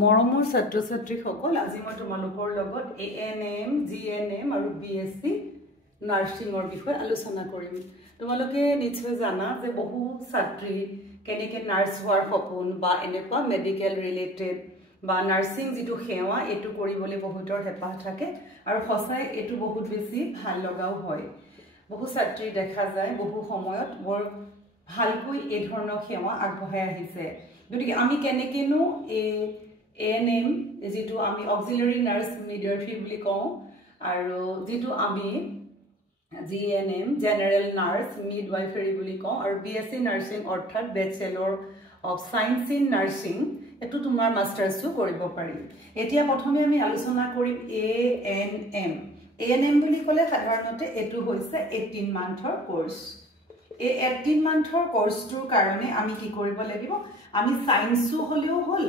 মৰমৰ ছাত্ৰ-ছাত্ৰীসকল আজি মই তোমালোকৰ লগত ANM, GNM আৰু BSc নাৰ্ছিঙৰ বিষয়ে আলোচনা কৰিম। তোমালোকে নিশ্চয় জানা যে বহু ছাত্ৰী কেনেকৈ নাৰ্ছ হোৱাৰ সপোন বা এনেকুৱা মেডিকেল ৰিলেটেড বা নাৰ্ছিং যিটো সেৱা এইটো কৰিবলৈ বহুতৰ হেঁপাহ থাকে আৰু সঁচাই এইটো বহুত বেছি ভাল লগাও হয়। বহু ছাত্ৰী দেখা যায় বহু সময়ত বৰ ভালকৈ এই ধৰণৰ সেৱা আগবঢ়াই আহিছে। গতিকে আমি কেনেকেনো ANM যেটো আমি অক্সিলাৰি নাৰ্ছ মিডৱাইফাৰী বুলি কওঁ আৰু যেটো আমি GNM জেনাৰেল নাৰ্ছ মিডৱাইফাৰী বুলি কওঁ আৰু BSc নাৰ্ছিং অৰ্থাৎ bachelor of science in nursing এটো তোমাৰ মাষ্টাৰ্ছও কৰিব পাৰি। এতিয়া প্ৰথমে আমি আলোচনা কৰিম ANM বুলি ক'লে সাধাৰণতে এটো হৈছে 18 মান্থৰ কোৰ্স। এই 18 মান্থৰ কোৰ্সটোৰ কাৰণে আমি কি কৰিব লাগিব, আমি সায়েন্সও হলেও হল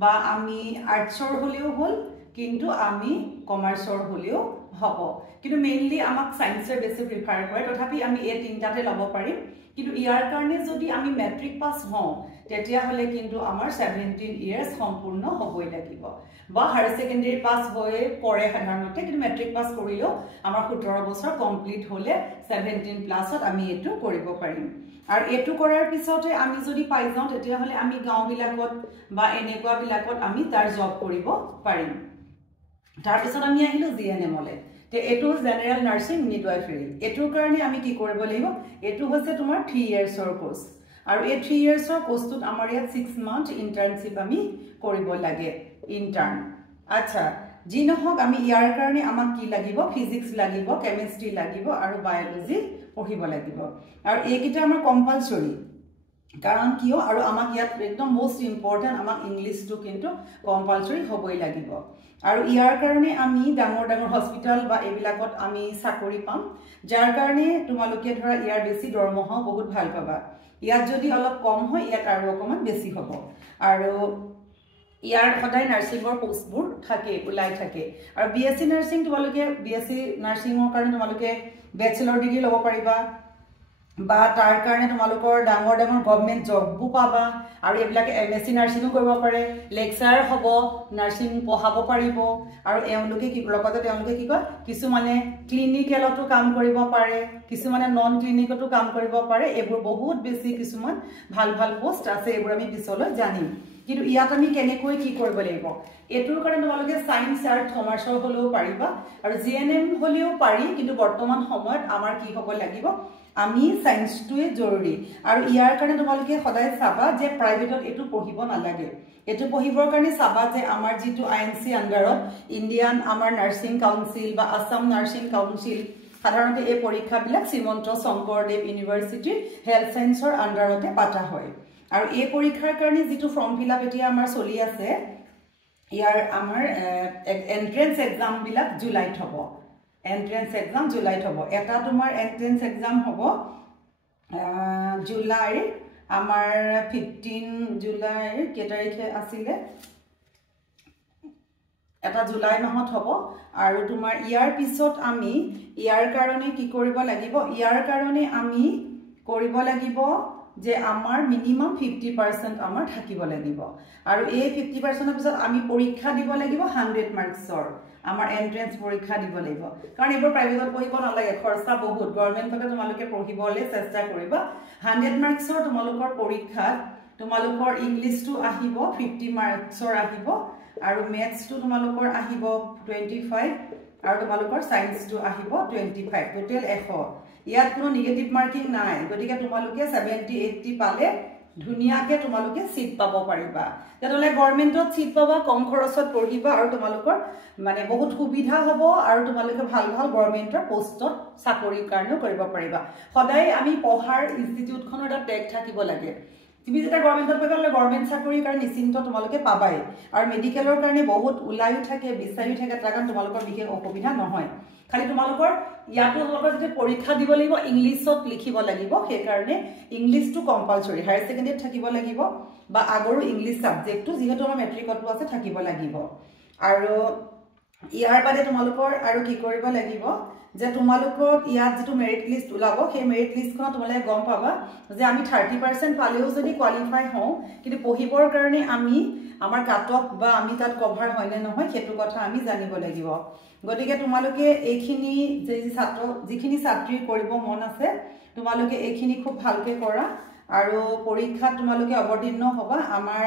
বা আমি আৰ্টছৰ হলেও হল কিন্তু আমি কমাৰ্চৰ হলেও হ'ব, কিন্তু মেইনলি আমাক সায়েন্সৰ বেছি প্ৰিফাৰ কৰে। তথাপি আমি এই তিনটাতে ল'ব পাৰিম, কিন্তু ইয়াৰ কাৰণে যদি আমি মেট্ৰিক পাস হওঁ তেতিয়া হলে কিন্তু আমাৰ 17 ইয়াৰ্স সম্পূৰ্ণ হ'বই লাগিব বা হায়াৰ সেকেন্ডাৰী পাস হৈ পৰে সাধাৰণতে, কিন্তু মেট্ৰিক পাস কৰিলেও আমাৰ 17 বছৰ কমপ্লিট হলে 17 প্লাসত আমি এটো কৰিব পাৰিম। আৰু এটো কৰাৰ পিছতে আমি যদি পাই যাওঁ তেতিয়া হলে আমি গাঁও বিলাকত বা এনেকুৱা বিলাকত আমি তাৰ জব কৰিব পাৰিম। তাৰ পিছত আমি আহিলো GNM লে। তে এটো জেনাৰেল নাৰ্ছিং মিডৱাইফাৰী। এটোৰ কাৰণে আমি কি কৰিব লাগিব, এটো হৈছে তোমাৰ 3 ইয়াৰ্সৰ কোৰ্স আৰু এই 3 ইয়াৰ্সৰ কোৰ্সটোত আমাৰ ইয়াত 6 মান্থ ইন্টাৰ্নশিপ আমি কৰিব লাগে ইন্টাৰ্ন। আচ্ছা, যি নহওক আমি ইয়াৰ কাৰণে আমাক কি লাগিব, ফিজিক্স লাগিব, কেমিষ্ট্ৰি লাগিব আৰু বায়োলজি পঢ়িব লাগিব আৰু এইকেইটা আমাৰ কম্পালসৰি। কাৰণ কিয়, আৰু আমাক ইয়াত একদম মোস্ট ইম্পৰ্টেন্ট আমাক ইংলিশটো কিন্তু কম্পালসৰি হ'বই লাগিব। আৰু ইয়াৰ কাৰণে আমি ডাঙৰ ডাঙৰ হস্পিটাল বা এইবিলাকত আমি চাকৰি পাম, যাৰ কাৰণে তোমালোকে ধৰা ইয়াৰ বেছি দৰমহাও বহুত ভাল পাবা। ইয়াত যদি অলপ কম হয় ইয়াত আৰু অকমান বেছি হ'ব আৰু ইয়াৰ সদায় নাৰ্ছিঙৰ পোষ্টবোৰ থাকে ওলাই থাকে। আৰু BSc নাৰ্ছিং তোমালোকে BSc নাৰ্ছিঙৰ কাৰণে তোমালোকে বেচেলৰ ডিগ্ৰী ল'ব পাৰিবা বা তাৰ কাৰণে তোমালোকৰ ডাঙৰ ডাঙৰ গভৰ্নমেন্ট জবও পাবা আৰু এইবিলাকে MSc নাৰ্ছিংও কৰিব পাৰে, লেকচাৰ হ'ব, নাৰ্ছিং পঢ়াব পাৰিব আৰু এওঁলোকে কি লগতে তেওঁলোকে কি কয় কিছুমানে ক্লিনিকেলতো কাম কৰিব পাৰে, কিছুমানে নন ক্লিনিকতো কাম কৰিব পাৰে। এইবোৰ বহুত বেছি কিছুমান ভাল ভাল পোষ্ট আছে, এইবোৰ আমি পিছলৈ জানিম। কিন্তু ইয়াত আমি কেনেকৈ কি কৰিব লাগিব, এটোৰ কাৰণে তোমালোকে সায়েন্স আৰ্ট কমাৰ্চৰ হলেও পাৰিবা আৰু GNM হলেও পাৰি, কিন্তু বৰ্তমান সময়ত আমাৰ কি হ'ব লাগিব, আমি সায়েন্সটোৱে জৰুৰী। আৰু ইয়াৰ কাৰণে তোমালোকে সদায় চাবা যে প্ৰাইভেটত এটো পঢ়িব নালাগে। এটো পঢ়িবৰ কাৰণে চাবা যে আমাৰ যেটো INC আন্ডাৰত ইণ্ডিয়ান আমাৰ নাৰ্ছিং কাউন্সিল বা আসাম নাৰ্ছিং কাউন্সিল, সাধাৰণতে এই পৰীক্ষাবিলাক শ্ৰীমন্ত শংকৰদেৱ ইউনিভাৰ্চিটিৰ হেল্থ সায়েন্সৰ আন্ডাৰতে পাতা হয়। আৰু এই পৰীক্ষাৰ কাৰণে যেটো ফৰ্ম ফিলআপ এতিয়া আমাৰ চলি আছে, ইয়াৰ আমাৰ এন্ট্ৰেন্স এক্সাম বিলাক জুলাইত হ'ব। এন্ট্ৰেন্স এক্সাম জুলাইত হ'ব। এটা তোমাৰ এন্ট্ৰেন্স এক্সাম হ'ব জুলাইৰ আমাৰ 15 জুলাইৰ কে তাৰিখে আছিলে, এটা জুলাই মাহত হ'ব। আৰু তোমাৰ ইয়াৰ পিছত আমি ইয়াৰ কাৰণে কি কৰিব লাগিব, ইয়াৰ কাৰণে আমি কৰিব লাগিব যে আমাৰ মিনিমাম 50% আমাৰ থাকিব লাগিব আৰু এই 50%ৰ পিছত আমি পৰীক্ষা দিব লাগিব 100 মাৰ্কছৰ আমাৰ এন্ট্ৰেন্স পৰীক্ষা দিব লাগিব। কাৰণ এইবোৰ প্ৰাইভেটত পঢ়িব নালাগে, খৰচা বহুত, গভৰ্নমেন্টতে তোমালোকে পঢ়িবলৈ চেষ্টা কৰিবা। 100 মাৰ্কছৰ তোমালোকৰ পৰীক্ষাত তোমালোকৰ ইংলিশটো আহিব 50 মাৰ্কছৰ আহিব আৰু মেথছটো তোমালোকৰ আহিব 25 আৰু তোমালোকৰ সায়েন্সটো আহিব 25, টোটেল 100। ইয়াত কোনো নিগেটিভ মাৰ্কিং নাই, গতিকে তোমালোকে 70-80 পালে ধুনিয়াকে তোমালোকে সিট পাব পাৰিবা। তেতিয়াহ'লে গভৰ্নমেন্টত সিট পাবা, কম খৰচত পঢ়িবা আৰু তোমালোকৰ মানে বহুত সুবিধা হ'ব আৰু তোমালোকে ভাল ভাল গভৰ্নমেন্টৰ পোষ্টত চাকৰিৰ কাৰণেও কৰিব পাৰিবা। সদায় আমি পঢ়াৰ ইনষ্টিটিউটখনৰ এটা টেগ থাকিব লাগে। তুমি যেতিয়া গভৰ্নমেন্টত পঢ়িবা হলে গভৰ্নমেন্ট চাকৰিৰ কাৰণে নিশ্চিন্ত তোমালোকে পাবাই আৰু মেডিকেলৰ কাৰণে বহুত ওলাইও থাকে, বিচাৰিও থাকে, তাৰ কাৰণে তোমালোকৰ বিশেষ অসুবিধা নহয়। খালি তোমালোকৰ ইয়াতো তোমালোকৰ যেতিয়া পৰীক্ষা দিব লাগিব ইংলিশত লিখিব লাগিব, সেই কাৰণে ইংলিশটো কম্পালসৰি হায়াৰ সেকেন্ডাৰীত থাকিব লাগিব বা আগৰো ইংলিশ সাবজেক্টটো যিহেতু আমাৰ মেট্ৰিকতো আছে থাকিব লাগিব। আৰু ইয়াৰ বাদে তোমালোকৰ আৰু কি কৰিব লাগিব যে তোমালোকৰ ইয়াত যেটো মেৰিট লিষ্ট উলাব সেই মেৰিট লিষ্টখন তোমালোকে গম পাবা যে আমি 30% পালেও যদি কোৱালিফাই হওঁ কিন্তু পঢ়িবৰ কাৰণে আমি আমাৰ কাট অফ বা আমি তাত কভাৰ হয় নে নহয় সেইটো কথা আমি জানিব লাগিব গতিকে তোমালোকে এইখিনি যে ছাত্ৰ যিখিনি ছাত্ৰী কৰিব মন আছে তোমালোকে এইখিনি খুব ভালকে কৰা আৰু পৰীক্ষাত তোমালোকে অৱতীৰ্ণ হ'বা আমাৰ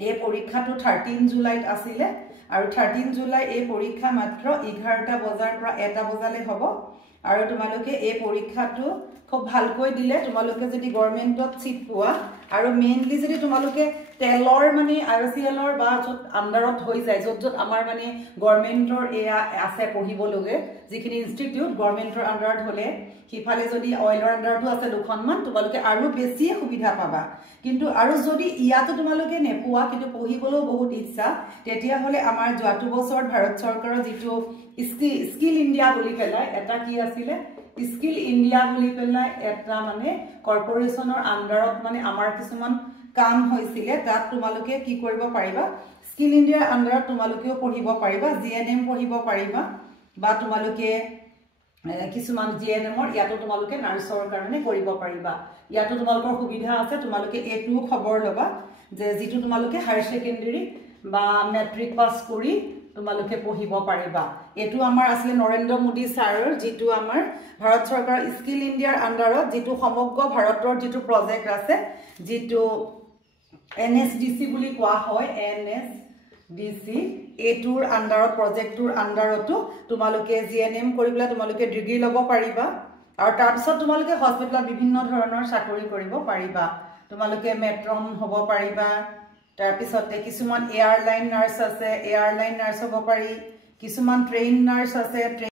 এই পৰীক্ষাটো 13 জুলাইত আছিলে আৰু 13 জুলাই এই পৰীক্ষা মাত্ৰ 11টা বজাৰ পৰা 1টা বজালে হ'ব আৰু তোমালোকে এই পৰীক্ষাটো খুব ভালকৈ দিলে তোমালোকে যদি গভৰ্ণমেণ্টত সিট পোৱা আৰু মেইনলি যদি তোমালোকে তেলৰ মানে আৰচিএলৰ বা যত আন্ডাৰত হৈ যায় যত আমাৰ মানে গভৰ্ণমেণ্টৰ এয়া আছে পঢ়িব লগে যিখিনি ইনষ্টিটিউট গভৰ্ণমেণ্টৰ আন্ডাৰত হলে হিফালে যদি অইলৰ আন্ডাৰটো আছে দুখনমান তোমালোকে আৰু বেছি সুবিধা পাবা কিন্তু আৰু যদি ইয়াতো তোমালোকে নেপোৱা কিন্তু পঢ়িবলৈও বহুত ইচ্ছা তেতিয়া হলে আমাৰ যোৱাটো বছৰ ভাৰত চৰকাৰৰ যিটো স্কিল ইণ্ডিয়া বুলি পেলাই এটা কি আছিলে স্কিল ইণ্ডিয়া বুলি পেলাই এটা মানে কৰ্পোৰেচনৰ আন্ডাৰত মানে আমাৰ কিছুমান কাম হৈছিলে তাত তোমালোকে কি কৰিব পাৰিবা স্কিল ইণ্ডিয়াৰ আন্ডাৰত তোমালোকেও পঢ়িব পাৰিবা জিএনএম পঢ়িব পাৰিবা বা তোমালোকে কিছুমান জিএনএমৰ ইয়াতো তোমালোকে নাৰ্ছৰ কাৰণে কৰিব পাৰিবা ইয়াতো তোমালোকৰ সুবিধা আছে তোমালোকে এটো খবৰ লবা যে যিটো তোমালোকে হায়াৰ সেকেন্ডাৰী বা মেট্ৰিক পাস কৰি তোমালোকে পঢ়িব পাৰিবা এটো আমাৰ আসলে নৰেন্দ্ৰ মোদী ছাৰৰ যিটো আমাৰ ভাৰত চৰকাৰৰ স্কিল ইণ্ডিয়াৰ আন্ডাৰত যিটো সমগ্ৰ ভাৰতৰ যিটো প্ৰজেক্ট আছে যিটো এনএসডিসি বুলি কোৱা হয় এনএসডিসি এটোৰ আন্ডাৰত প্ৰজেক্টটোৰ আন্ডাৰতো তোমালোকে জিএনএম কৰিবলা তোমালোকে ডিগ্ৰী ল'ব পাৰিবা আৰু তাৰ পিছত তোমালোকে হস্পিটেলত বিভিন্ন ধৰণৰ চাকৰি কৰিব পাৰিবা তোমালোকে মেট্ৰন হ'ব পাৰিবা তাৰ পিছতে কিছুমান এয়াৰলাইন নাৰ্ছ আছে এয়াৰলাইন নাৰ্ছ হ'ব পাৰি কিছুমান ট্ৰেইন নাৰ্ছ আছে